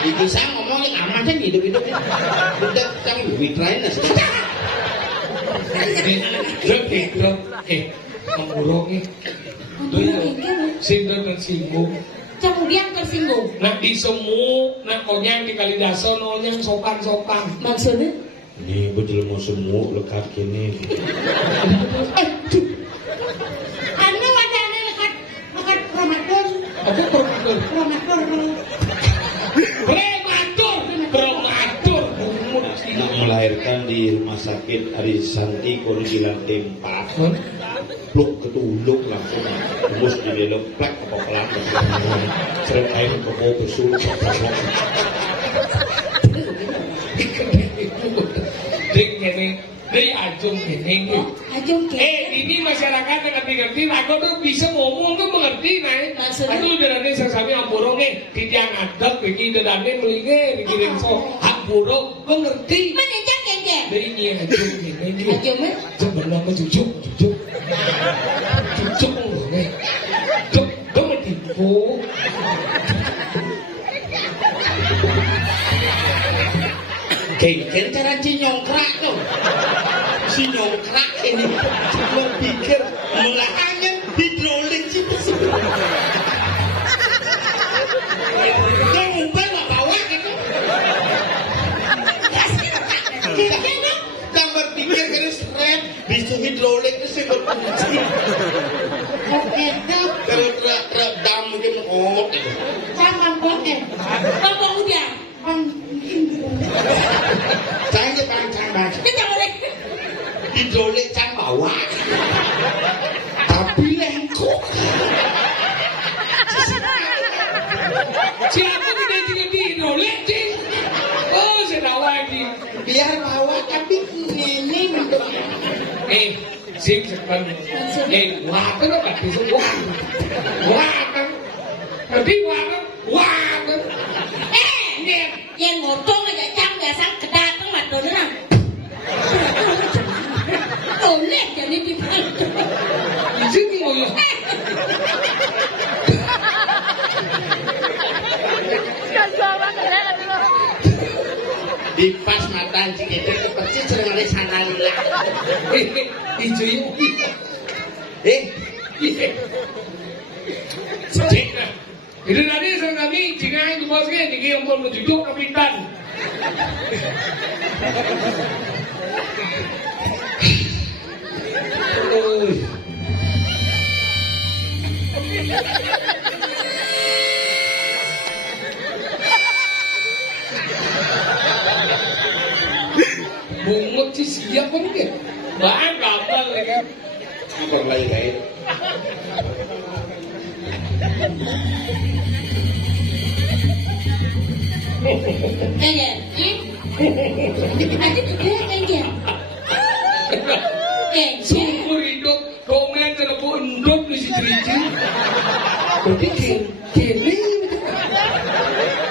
Di kisah ngomong yang aman kan hidup-hidup. Udah kami bitrain lah. gak gitu ngomongnya tuh ya sindang dan singgung Kemudian tersinggung. nak disemu nak konyang di kalidaso nonyang sopan Maksudnya? Ini betul mau semua lekat kini. Anu ada lekat Ramadan. apa permatur prematur Nak melahirkan di rumah sakit Ari Santi Konjilan Tempat. Pluk ketuluk langsung. Mus di lemplek apa pelan. Seret air ke bawah besul. Ding ini. Ini ajung gini. Ajung gini. Ini masyarakat yang ngerti-ngerti, aku tuh bisa ngomong tuh mengerti, nah. Maksudnya? Aku udah nanti sesami amborongnya, di tiang adat, begini dan nanti melingkir, begini so, amborong, mengerti. Mana jang gini? Dari ini ajung gini. Ajungnya? Coba nama cucuk. Cucuk ngomongnya. Cuk, gue menipu. Genggen cara cinyongkrak tuh. Si nyongkrak ini cuma pikir mulai angin hidrolik sih. Kau ngubah nggak bawa gitu. Gambar pikir kan seret bisa hidrolik itu sih berfungsi. Oke tuh. Kalau teredam mungkin Sama bote. Apa udah? Saya bang. Kita boleh. Hidrolik can bawa. Tapi lengkok. Siapa kita juga di hidrolik sih? Oh, sedawa ini. Biar bawa tapi ini bentuknya. Sing sepan. Wah, itu nggak bisa wah. Nanti wah. Yang ngotong aja cang biasa kedatang matu nang. Oleh jadi dibantu. Sini mau ya. Di pas mata anjing itu persis sering ada sanalila. Ijo yuk. Itu tadi saya kami jika itu bosnya jika yang mau menunjuk kapitan. Bungut sih siap kan dia? Bahan kapal kan? Apa lagi kayak? Aja. Aja aja. Syukur hidup komen telepon endok di situ. Tapi kene.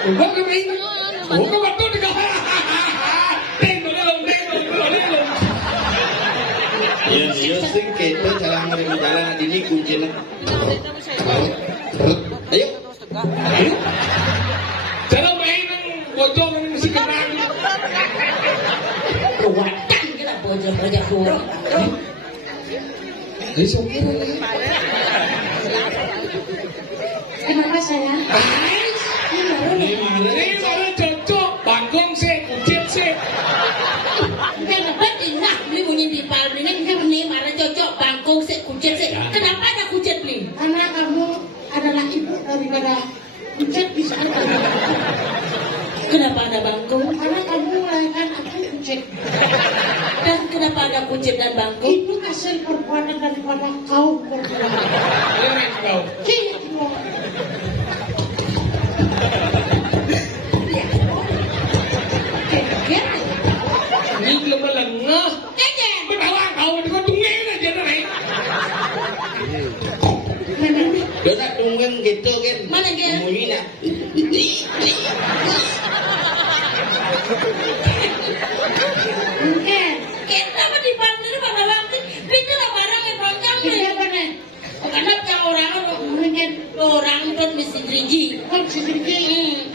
Enggak kene. Enggak waktu dekat. Iya sing kita cara ngirim jalan ini kuncinya. Ayo. Cara main bocor mesti kenal. Ruwatan kita bocor-bocor kurang. Besok kira. Kenapa sayang? Ini baru cocok. Bangkong sih, kucit sih. Bukan apa enak beli bunyi di palm ini marah cocok bangkong sih kucit sih. Kenapa ada kucit nih? Karena kamu adalah ibu daripada kucet bisa ada. Kenapa ada bangkong? Karena kamu melahirkan aku kucet. Dan kenapa ada kucit dan bangkong? Itu hasil perbuatan daripada kaum perbuatan. Ini kau. Gitu. Ini belum melengah. Bertawang kau dengan tunggu aja naik. Dia nak tunggang gitu kan. Mana dia? Mulina. Mungkin. Kita mah di palm ini pada waktu itu lah barang yang panjang nih. Iya benar. Karena yang Mungkin. orang itu mesti driji. Oh, si Siti.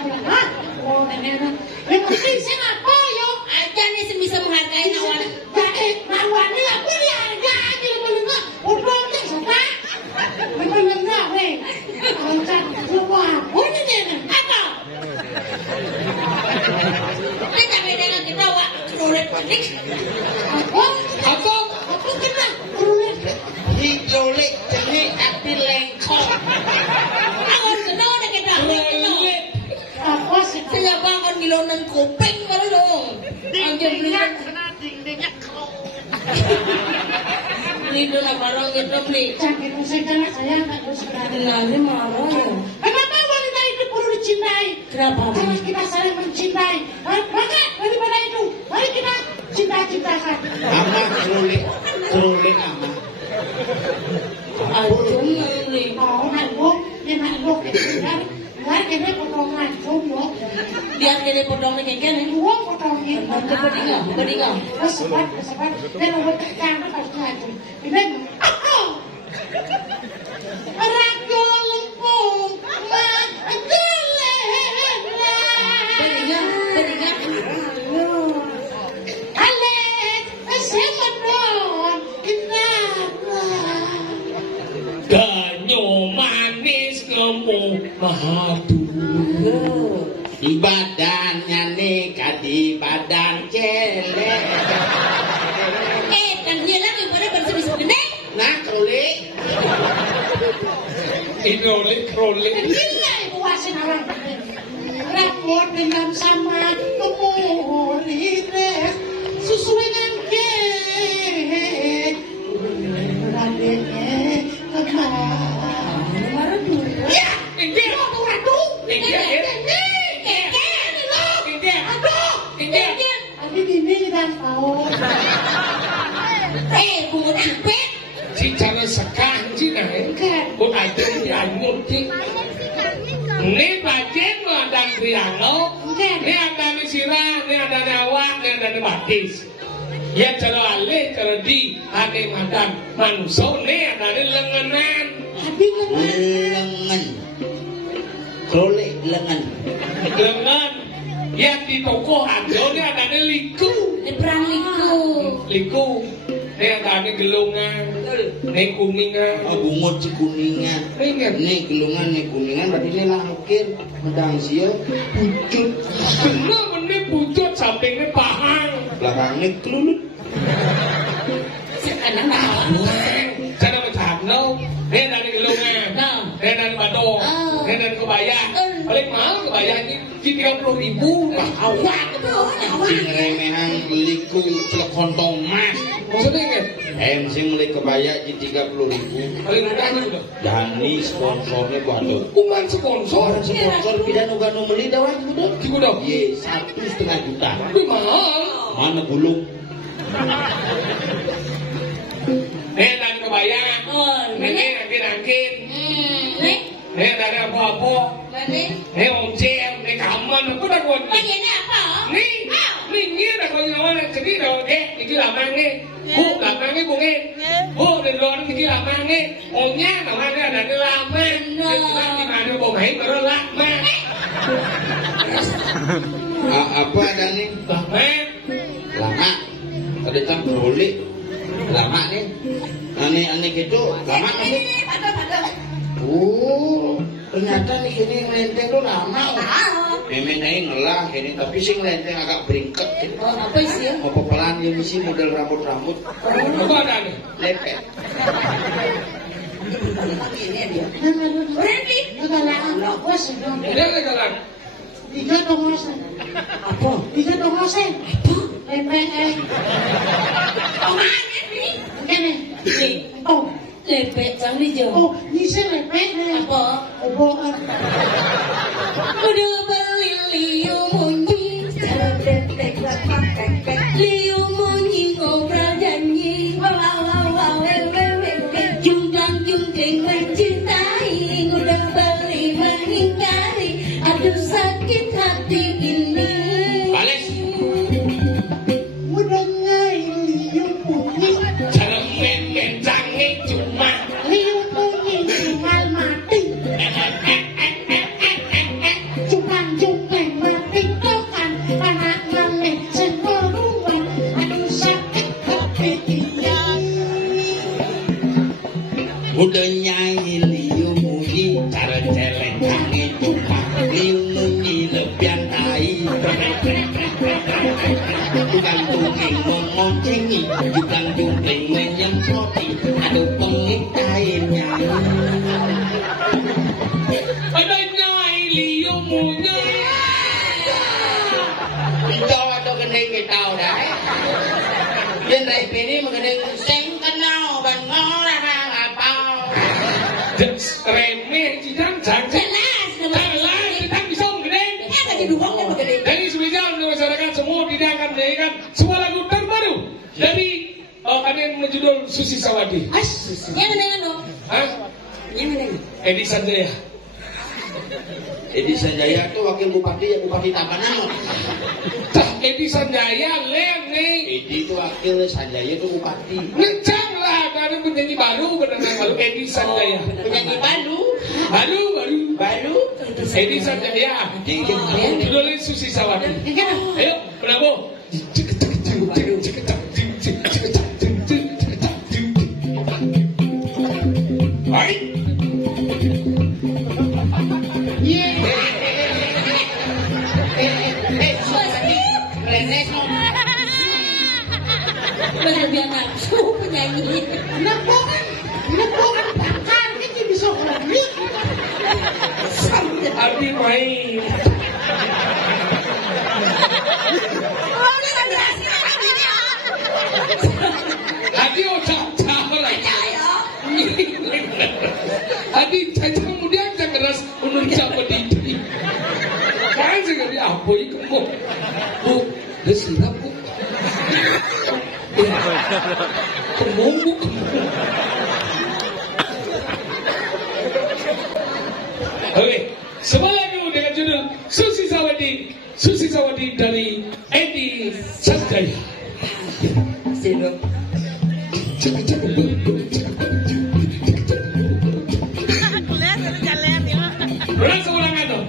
Hah? Oh, nenek. Yang penting saya apa yo? Aja nih bisa menghargai awan. Baik, awannya aku dihargai lebih-lebih. Udah deh, siapa? Lebih-lebih, weh. Angkat keluar. Oh, ini nenek. Apa? Kita beda dengan kita wak kerulet panik. Apa? Apa kena? Kerulet. Hidrolik jadi api lengkok. Awan kena udah kita kena. Apa sih? Saya bangun gilonan kuping baru dong. Anjir beli. Rido na parang ito, please. Sakit mo sa kanya, saya nggak bisa. Lagi marah ya. Kenapa wanita itu perlu dicintai? Kenapa? Harus kita saling mencintai. Maka daripada itu, mari kita cinta-cintakan. Ama kerole ama. Aduh, nih. Mau nanggung, ya nanggung. Mari kita potong nanggung, loh. Biar kene podong nih kene. Dua potongnya. Bedinga. Kesepat. Dan buat tekan pasti aja. Ini, rajo lempung, Bedinga. Ganyo manis ngemu madu. Badannya nikah di badan celek. Dan dia lagi pada bersih gede. Nah kerole. Krole. Gila ibu wasin orang. Rapor dengan sama kemuliaan sesuai dengan ya, Ini ratu. Ini dan tahu. Bunga cipet. si cara sekanji nahe. Kung ada yang murti. Ini bajen mo ada triangle. Ini ada ni sirah, ini ada awak, ini ada batis. Ya cara alih, cara di, ada madan manusia, ini ada lenganan. Lengan. Krole lengan. Lengan. Yang di toko ada, ini ada liku. Ini perang liku. Liku. Ini ada gelungan. Ini kuningan. Bungut si kuningan. Ini gelungan, ini kuningan, berarti ini langkir. Medang sia, pucut. Benar, ini pucut, sampingnya pahang. Belakangnya kelulut. Sekarang tahu. Cara macam no. Ini dari gelungan. Ini dari badong. Ini dari kebaya. Paling mahal kebaya ini 30.000. Awak tuh. Sing remehan beliku celok kontong mas. Maksudnya kan? Sing beli kebaya di 30.000. Paling mudah juga. Dani sponsornya buat Kuman sponsor. sponsor pidan uga nu meuli dah wah kudu. Kudu. Ye 1,5 juta. Tapi mahal. Mana gulung? Ini dari kebaya. Ini angkin-angkin. Nih. Ini dari apa-apa. Nih. Ini oncem. Ini kaman. Aku dah kuat. Ini apa? Ni dah kau nyawa nak jadi dah. Ini lamang ni. Bu, lamang ni bu ni. Bu, di luar ni lamang ni. Onya namanya ada di lamang. Di mana bu main baru lamang. Apa ada nih? Lamang. Lama. Tadi kan boleh. Lama nih. Aneh gitu. Lama nih. Oh, ternyata nih kini melenteng tuh lama. Memang aing ngelah ini, tapi sing melenteng agak beringket. Apa sih? Mau pepelan ini sih model rambut-rambut. Apa ada ni? Lepet. Berhenti. Ini ada jalan. Tiga tongosen. Apa? Tiga tongosen. Lepek. Ini. Oh. Lepek sang hijau. Oh, ini sih lepek nih. Apa? Oboan. Udah beli liu munyi. Liu munyi ngobrol janji. Wow. Jungkang mencintai. Udah beli menghindari. Aduh sakit hati ini. Balik. Udahnya liu munyi. Cara mencang ni cuma. Liu munyi tinggal mati. Jungkang mati tokan. Anak melek semua. Aduh sakit hati ini. Udah nyanyi liu munyi cara celeng kaki cuma liu munyi lebihan tai. Tukang tungking mengoncengi, tukang tungking menyemproti, aduh pengik airnya. Ada nyai liu munya. Ito ato gandeng kita dah. Yan rai pini magaling sing kenal ban remeh cidang jangan. Jelas, Cidang bisa gede. Apa jadi uang dan gede? Dari spesial untuk masyarakat semua didengarkan semua lagu terbaru dari kalian menjudul Susi Sawati. Yang mana dong? Hah? Yang mana? Edi Sanjaya. Edi Sanjaya itu wakil bupati ya Bupati Tabanan. Tah Edi Sanjaya lene. Edi itu wakil, Sanjaya itu bupati. Ngecang lah dari penyanyi baru baru Edi Sanjaya. Penyanyi baru. Baru. Edi Sanjaya. Judulnya Susi Sawati. Ayo, Prabowo. Baik. Berlebihan nafsu penyanyi. Nepokan bakar ini bisa kelamik. Abi main. Adi otak lagi. Adi caca kemudian jangan keras menurut siapa di. Kan sekali apa itu bu? Bu, desirap bu. Kemung. Oke, semua lagu dengan judul Susi Sawati dari Edi Sanjaya. Sino? Berasa ulangan tuh.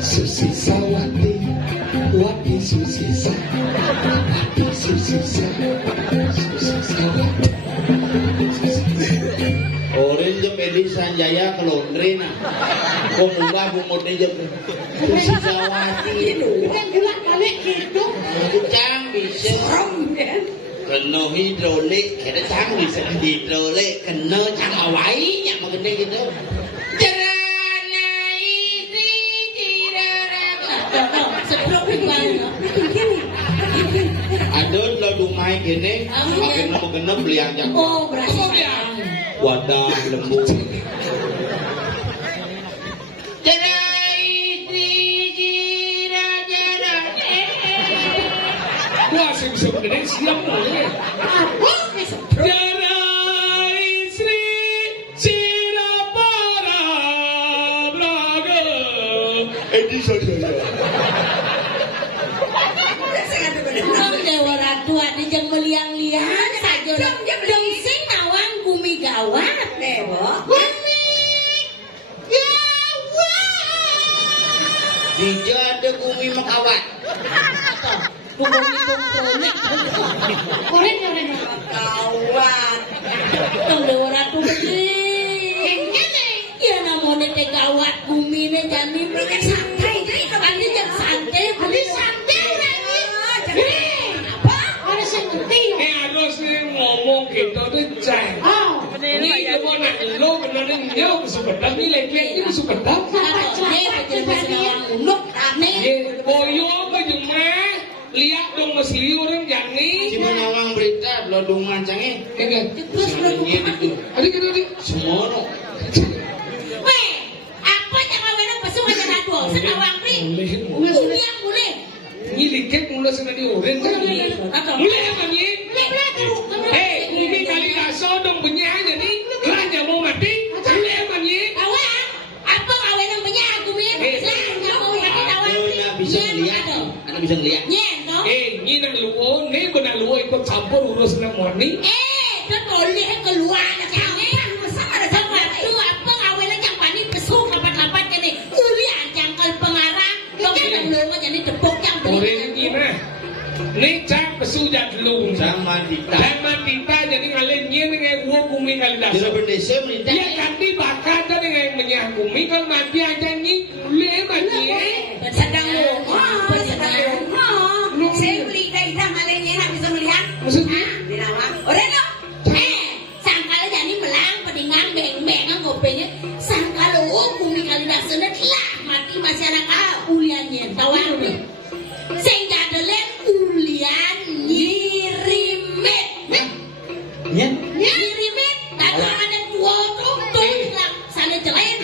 Susi Sawati, Wati Susi Sawati, Orang jam Edi Sanjaya ke laundry nah. Kok munggah bumutnya jam Susi Sawati. Kan gila balik gitu. Cang bisa. Kena hidrolik, kena cang bisa hidrolik, kena cang awainya makanya gitu. Adon lo dumai gini, makin genep beli aja. Oh, berarti Wadah lembu. Wah, saya bisa berdiri siap boleh. Jara istri Sirapara Braga Edi Sanjaya. Dewa Ratu ada jeng meliang-liang saja dong sing nawang bumi gawat Dewa. Dijo ada bumi makawat. Bumi kompromi. Korek ya Ren. Gawat. Tong Dewa Ratu gede. Ya namanya teh gawat bumi ne jani banyak santai. Ada jeng santai. Habis santai orangnya. Apa? Ada yang ngerti. Ini harus ngomong kita tuh ceng. Oh. Ini kalau nak lo benar-benar jauh sebentar ni lek-lek ni sebentar. Boyo bajemah lihat dong mas liuran yang ni. Cuma nyawang berita lo dungan canggih. Terus Adik. Semua no. weh, apa yang awalnya pesu aja ratu? Senawang ni. Uliang boleh. Ni liket mula sana di oren kan ni. Mulai apa ni? Umi kali kaso dong benyah aja ni. Kerana mau mati. Mulai apa ni? Awak, apa awalnya banyak aku ni? Saya mau mati awak ni. Anak bisa ngeliat. Anak bisa ngeliat. Nyen, no? Ni nak luo, ni benar luo ikut campur urus nak morning. Kan boleh keluar nak kami. Sama tu apa awalnya yang panik pesu kapan-kapan kan ni. Uliang jangkal pengarang. Yang kita belum jadi tepuk yang Oren ni mah. Ni cak pesu jak lung. Sama kita. Sama kita jadi ngalen nyen dengan gua bumi kali dah. Di Indonesia merintah. Dia kanti bakar tu dengan menyah bumi kalau mati aja ni boleh mati. sedang saya beli dari tanggalnya nak bisa melihat. Maksudnya? Bilang, orang no. Sangkal jadi melang, pedingan beng-bengan ngopenya. Sangkal bumi kali dah senat lah mati mas si anak uliannya tawar sing kadelen ulian nyirimit nyirimit tak ada dua tuh lah sana jelek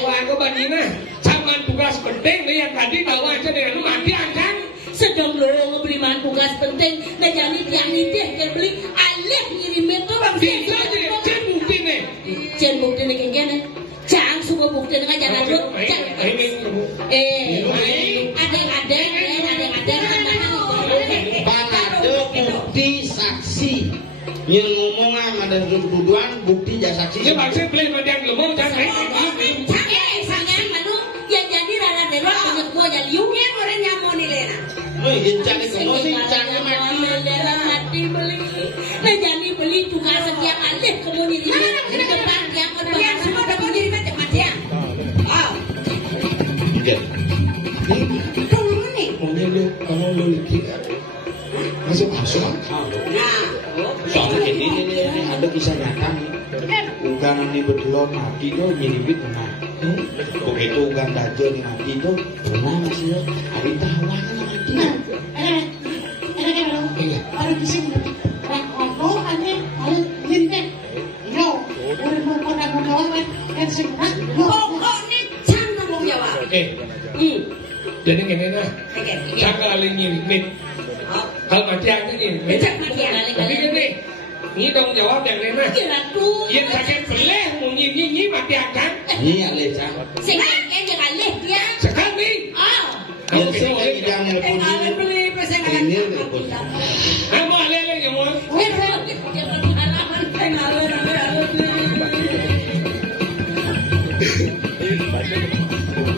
aku bandingnya zaman tugas penting nih yang tadi bawa aja dengan lu mati kan sedang lo ngebeli bahan tugas penting dan jadi tiang nitih yang beli alih nyirimit tuh bang bisa aja cen bukti nih cen bukti nih kayak gini jangan suka bukti dengan jalan lu ada bukti saksi yang ngomongan ada tuduhan bukti jasa saksi ya maksudnya beli yang ngomong jangan sangat manu yang jadi rara dewa banyak gua jadi yungnya orang nyamu nih lena jangan kemosi jangan mati beli nah jadi beli juga setiap alih kemudian di depan yang berbayar semua udah mau jadi macam matian turun nih kamu lu lagi masuk soalnya ini ada kisah nyata nih uganan ini berdua mati tuh nyiribit pernah begitu ugan dajo nih mati tuh pernah masih hari tahuan mati ada di sini aku ada nyiribit yo udah mau pada mengawan kan segera pokok nih jangan ngomong jawab jadi gini nah jangan alih nyirimit kalau mati aja nyirimit tapi gini ini dong jawab yang Lena yang sakit beleh mau nyi mati akan iya Lesa sekali alih dia sekali yang saya tidak alih beli pesengan kamu alih yang mau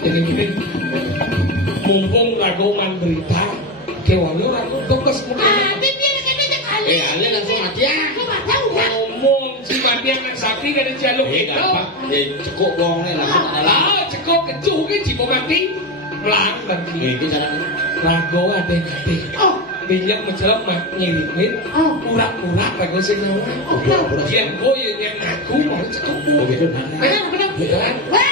jadi mumpung ragongan berita kewangi ragu tugas alih langsung mati ya ngomong si mati anak sapi kan jaluk itu cukup bohongnya lah cukup kecuh kan si mati melang lagi ini caranya rago ada nanti bijak mencelok nyirimit urak-urak rago sing ngomong yang gue yang ngaku mau cukup begitu beneran